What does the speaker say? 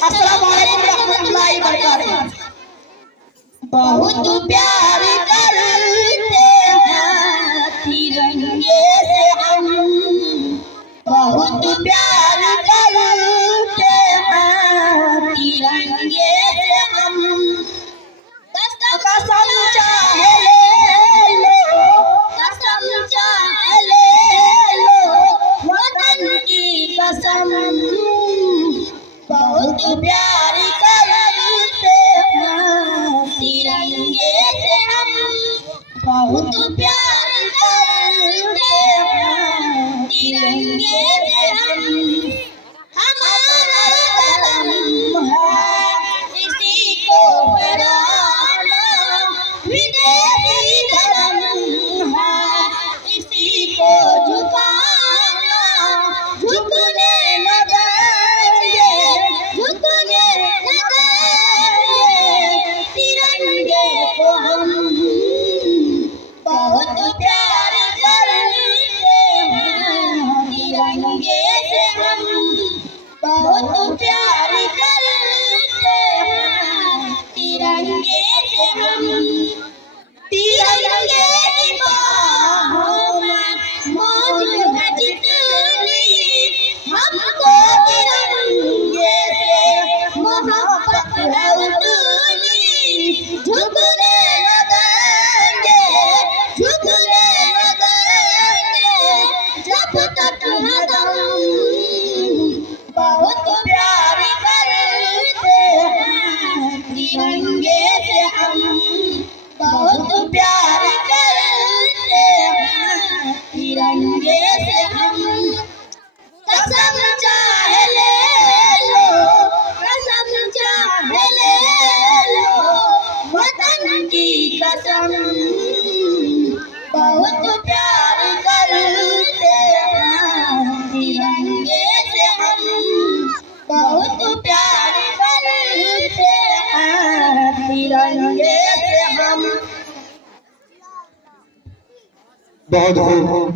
अस्सलाम वालेकुम रहमतुल्लाहि व बरकातहू। बहुत प्यार करते हैं तिरंगे से हम, बहुत प्यार करते हैं तिरंगे से हम। कसम चाहे ले लो, कसम चाहे ले लो, वतन की कसम। बहुत प्यार करते हैं तिरंगे से हम, बहुत प्यार करते हैं तिरंगे से हम। हमारा कदम है इसी को बढ़ाना, विदेशी धर्म है इसी को झुकाना। झुकने न देंगे, झुकने न देंगे तिरंगे को हम। बहुत प्यार करते हैं तिरंगे से हम, बहुत प्यार करते हैं तिरंगे से हम। तिरंगे की बाहों में मौजूद है जितनी, हमको तिरंगे से मोहब्बत है उतनी। झुकने न देंगे, झुकने न देंगे जब तक है दम। बहुत प्यार करते हैं तिरंगे से हम, बहुत प्यार करते हैं तिरंगे से हम। कसम चाहे ले लो, कसम चाहे ले लो, वतन की कसम। बहुत प्यार करते हैं तिरंगे से हम, बहुत प्यार करते हैं तिरंगे से हम। बहुत खूब।